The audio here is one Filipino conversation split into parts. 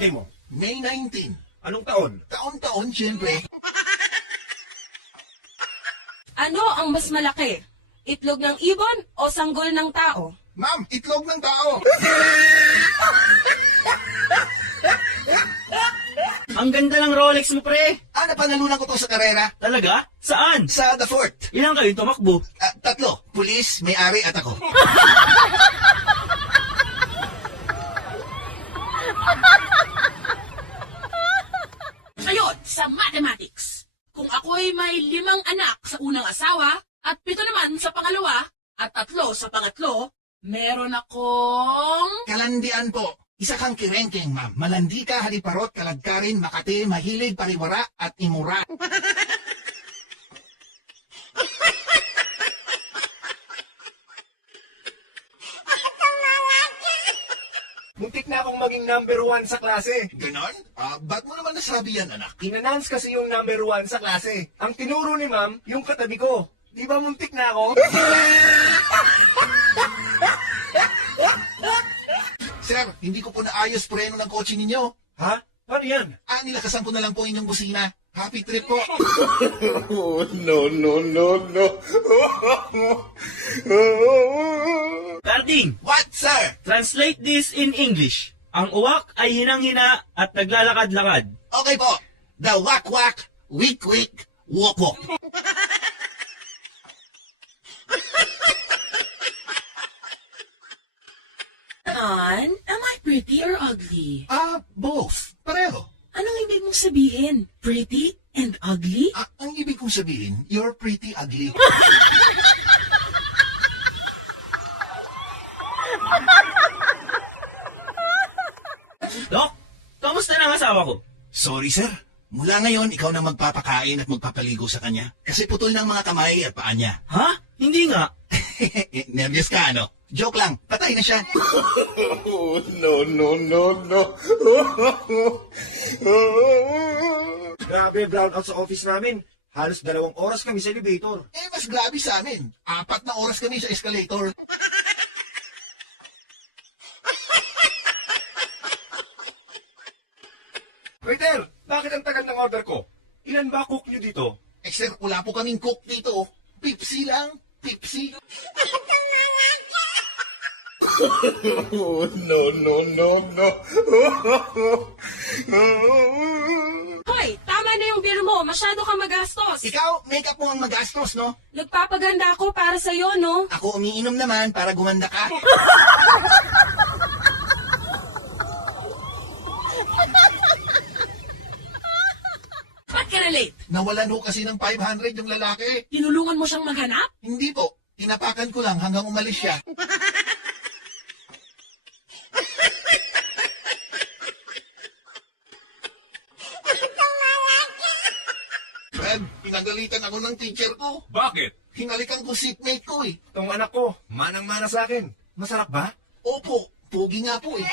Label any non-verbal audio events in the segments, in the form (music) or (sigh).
birthday mo? May 19. Anong taon? Taon-taon, siyempre. (laughs) Ano ang mas malaki? Itlog ng ibon o sanggol ng tao? Ma'am, itlog ng tao. Ang ganda ng Rolex mo, pre. Ah, napanalunan ko to sa karera. Talaga? Saan? Sa The Fort. Ilang kayo tumakbo? Ah, tatlo. Pulis, may-ari at ako. (laughs) Ngayon, sa mathematics. Kung ako'y may limang anak sa unang asawa, at pito naman sa pangalawa, at tatlo sa pangatlo, meron akong... Kalandian po. Isa kang kirengking, ma'am. Malandi ka, haliparot, kalagkarin, makati, mahilig, pariwara, at imura. (laughs) Muntik na akong maging number one sa klase. Ganon? Ah, ba't mo naman nasabi yan, anak? In-announce kasi yung number one sa klase. Ang tinuro ni ma'am, yung katabi ko. Di ba muntik na ako? (laughs) Sir, hindi ko po naayos preno ng kotse ninyo. ha? Paano yan? Ah, nilakasan ko na lang po inyong busina. Happy trip po. (laughs) Carding, What, sir? translate this in English. Ang uwak ay hinang-hina at naglalakad-lakad. Okay po. The wak-wak, wik-wik, wok-wok. An, am I pretty or ugly? Ah, both. Pareho. Anong ibig mong sabihin? Pretty and ugly? Ah, ang ibig kong sabihin, you're pretty ugly. (laughs) Dok, kamusta na ang asawa ko? Sorry, sir. Mula ngayon, ikaw na magpapakain at magpapaligo sa kanya. Kasi putol ng mga kamay at paa niya. Ha? Hindi nga. (laughs) Nervous ka, ano? Joke lang. Patay na siya. (laughs) (laughs) Grabe, brownout sa office namin. Halos dalawang oras kami sa elevator. Eh, mas grabe sa amin. Apat na oras kami sa escalator. Waiter, bakit ang tagal ng order ko? Ilan ba cook nyo dito? Eh, sir, wala po kaming cook dito. Pipsi lang. Pipsi. (laughs) (laughs) Hoy, tama na yung bill mo. Masyado ka magastos. Ikaw, makeup mo ang magastos, no? Nagpapaganda ako para sa'yo, no? Ako umiinom naman para gumanda ka. (laughs) Ba't ka na late? Nawalan ho kasi ng 500 yung lalaki. Tinulungan mo siyang maghanap? Hindi po. Tinapakan ko lang hanggang umalis siya. Fred, pinagalitan ako ng teacher ko. Bakit? Hinalikan ko seatmate ko eh. Itong anak ko, manang-mana sa akin. Masarap ba? Opo, pogi nga po eh.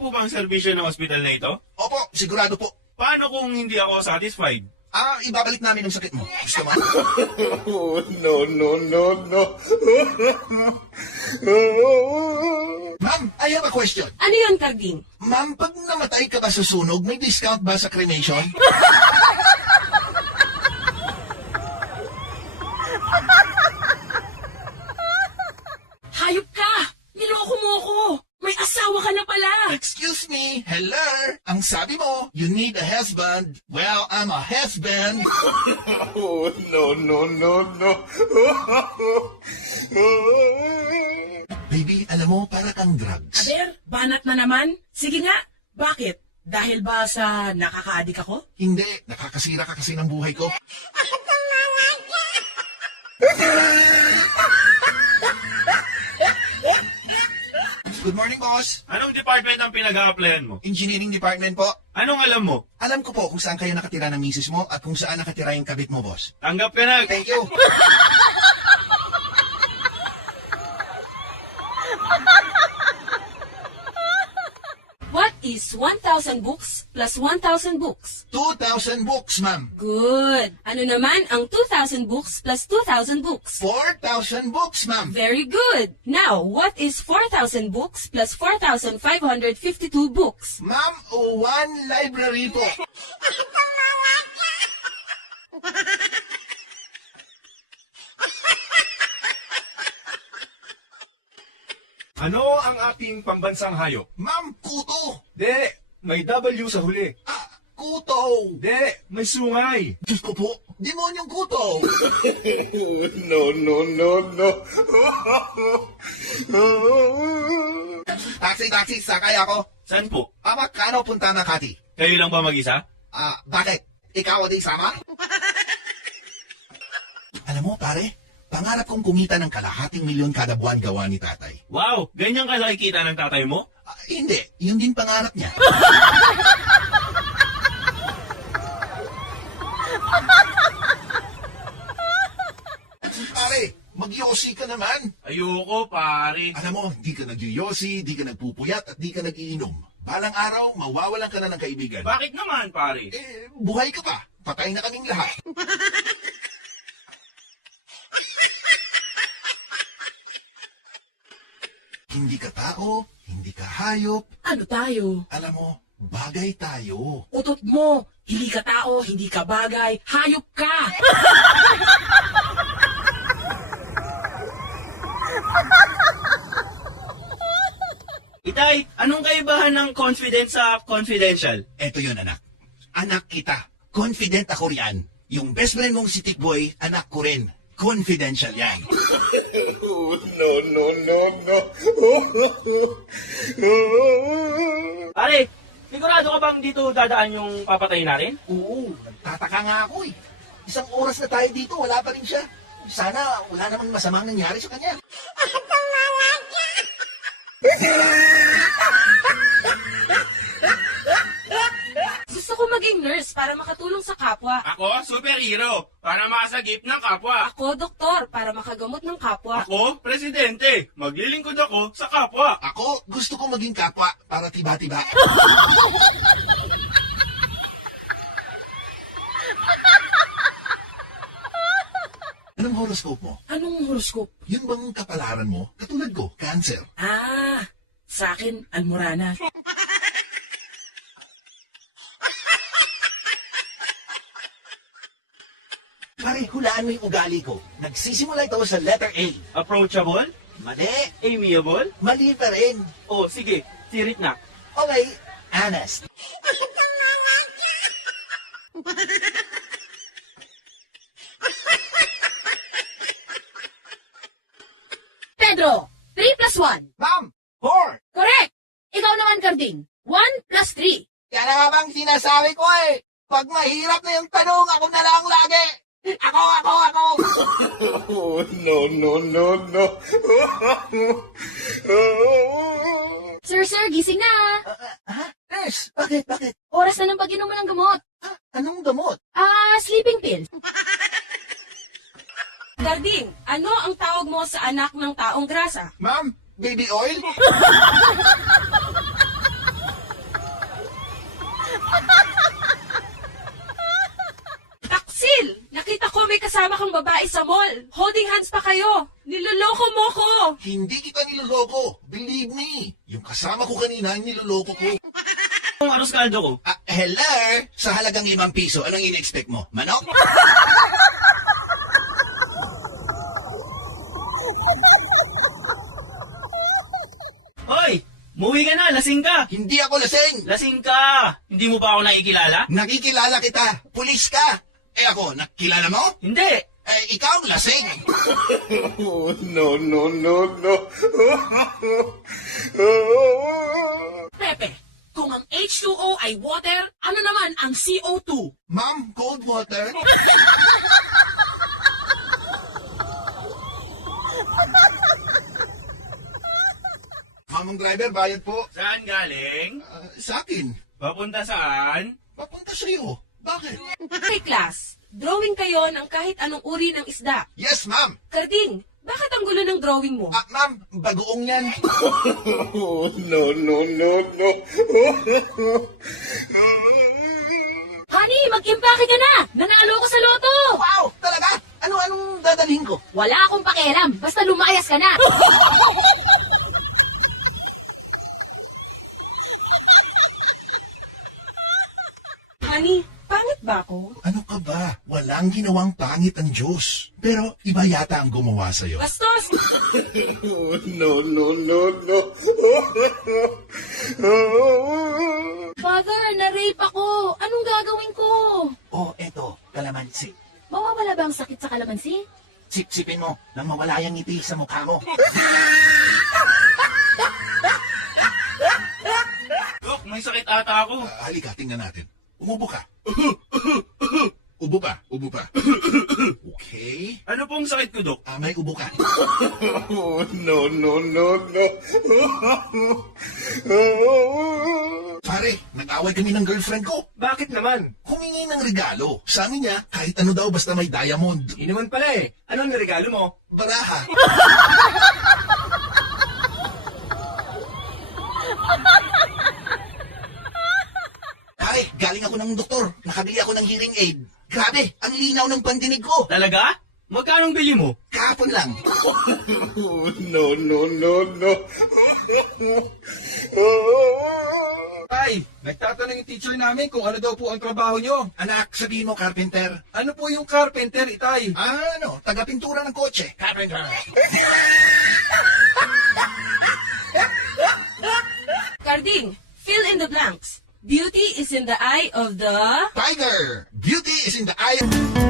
Po ba ang serbisyo ng ospital na ito? Opo, sigurado po. Paano kung hindi ako satisfied? Ah, ibabalik namin ang sakit mo. Gusto mo? (laughs) (laughs) Ma'am, I have a question. Ano yun, Carding? Ma'am, pag namatay ka ba sa sunog, may discount ba sa cremation? (laughs) Hayop ka! Niloko mo ako! May asawa ka na pala! Excuse hello? Ang sabi mo, you need a husband. Well, I'm a husband. (laughs) Baby, alam mo, para kang drugs. Aber, banat na naman? Sige nga, bakit? Dahil ba sa nakaka-addict ako? Hindi, nakakasira ka kasi ng buhay ko. (laughs) Good morning, boss. Anong department ang pinag-a-applyan mo? Engineering department po. Anong alam mo? Alam ko po kung saan kayo nakatira ng misis mo at kung saan nakatira yung kabit mo, boss. Tanggap ka na. Thank you. (laughs) What is is 1,000 books plus 1,000 books? 2,000 books, ma'am. Good. Ano naman ang 2,000 books plus 2,000 books? 4,000 books, ma'am. Very good. Now, what is 4,000 books plus 4,552 books? Ma'am, one library po. (laughs) (laughs) Ano ang ating pambansang hayop? Ma'am, kuto. De, may W sa huli. Ah, kuto. De, may sungay. Diyos ko po, demonyong kuto. (laughs) No, no, no, no. taxi, taxi, sakay ako. Saan po? Ama, kano punta na Kati? Kayo lang ba mag-isa? Ah, bakit? Ikaw di sama? (laughs) Alam mo, pare, pangarap kong kumita ng kalahating milyon kada buwan gawa ni tatay. Wow, ganyan kalaki kita ng tatay mo? Ah, hindi, yun din pangarap niya. (laughs) Pare, magyosi ka naman. Ayoko, pare. Alam mo, di ka nagyoyosi, di ka nagpupuyat, at di ka nagiinom. Balang araw, mawawalan ka na ng kaibigan. Bakit naman, pare? Eh, buhay ka pa. Patay na kaming lahat. (laughs) hindi ka tao, hindi ka hayop. Ano tayo? Alam mo, bagay tayo. Utot mo, hindi ka tao, hindi ka bagay, hayop ka! Itay, anong kaibahan ng confident sa confidential? Eto yun, anak. Anak kita. Confident ako riyan. Yung best friend mong si Tikboy, anak ko rin. Confidential yan. No, no, no, no. Pare, sigurado ka bang dito dadaan yung papatayin natin? Oo, nagtataka nga ako eh. Isang oras na tayo dito, wala pa rin siya. Sana wala namang masamang nangyari sa kanya. Gusto (laughs) maging nurse para makatulong sa kapwa. Ako, superhero, para makasagip ng kapwa. Ako, doktor, para makagamot ng kapwa. Ako, presidente, maglilingkod ako sa kapwa. Ako, gusto ko maging kapwa para tiba-tiba. (laughs) Anong horoscope mo? Anong horoscope? Yun bang kapalaran mo? Katulad ko, cancer. Ah, sa akin, almorana. Pare, hulaan mo yung ugali ko. Nagsisimula ito sa letter A. Approachable? Mali. Amiable? Mali pa rin. Oh, sige, sirit na. Okay, honest. Pedro, 3 plus 1. Ma'am, four. Correct! Ikaw naman, Carding. 1 plus 3. Yan na nga bang sinasabi ko eh. Pag mahirap na yung tanong, ako na lang lagi. Ako, ako, ako. No, no, no, no. Sir, sir, gising na. ha? Nurse, bakit, bakit? Oras na ng pag-inom mo ng gamot. Anong gamot? Ah, sleeping pills. (laughs) Garding, ano ang tawag mo sa anak ng taong grasa? Ma'am, baby oil? (laughs) Taksil! Nakita ko may kasama kang babae sa mall. Holding hands pa kayo. Niloloko mo ko. Hindi kita niloloko. Believe me. Yung kasama ko kanina, niloloko ko. (laughs) Kung aros kaldo ko, Ah, hello? Sa halagang limang piso, anong in-expect mo? Manok? (laughs) Hoy! Muwi ka na, lasing ka! Hindi ako lasing. Lasing ka! Hindi mo ba ako nakikilala? Nakikilala kita. Pulis ka. Eh ako, nakilala mo? Hindi! Eh, ikaw lasing. (laughs) No, no, no, no. (laughs) Pepe, kung ang H2O ay water, ano naman ang CO2? Ma'am, cold water? (laughs) Mamang driver, bayad po. Saan galing? Ah, sa akin. Papunta saan? Papunta sa'yo. Bakit? Hey class, drawing kayo ng kahit anong uri ng isda. Yes, ma'am. Garding, Bakit ang gulo ng drawing mo? Ah, ma'am, bagoong yan. (laughs) Honey, mag-impake ka na! Nanalo ko sa loto! Wow, talaga? Ano, anong dadalhin ko? Wala akong pakialam, basta lumayas ka na! (laughs) pangit ba ako? Ano ka ba? Walang ginawang pangit ang Diyos. Pero iba yata ang gumawa sa'yo. Bastos! (laughs) (laughs) Father, na-rape ako! Anong gagawin ko? Oh, eto, kalamansi. Mawawala ba ang sakit sa kalamansi? Sipsipin mo nang mawala yung ngiti sa mukha mo. (laughs) Dok, may sakit ata ako. Ah, halika, tingnan natin. Umubo ka. Ubo pa, ubo pa. (coughs) Okay. Ano pong sakit ko, Dok? Ah, may ubo ka. (laughs) (laughs) Pare, nag-away kami ng girlfriend ko. Bakit naman? Humingi ng regalo. Sabi niya, kahit ano daw basta may diamond. Yun naman pala eh. Ano ang regalo mo? Baraha. (laughs) Pare, galing ako ng doktor. Nakabili ako ng hearing aid. Grabe, ang linaw ng pandinig ko. Talaga? Magkano bili mo? Kahapon lang. (laughs) Tay, nagtatanong yung teacher namin kung ano daw po ang trabaho nyo. Anak, sabihin mo, carpenter. Ano po yung carpenter, itay? Ah, ano, taga-pintura ng kotse. Carpenter. Carding, fill in the blanks. Beauty is in the eye of the... Tiger. Beauty is in the eye.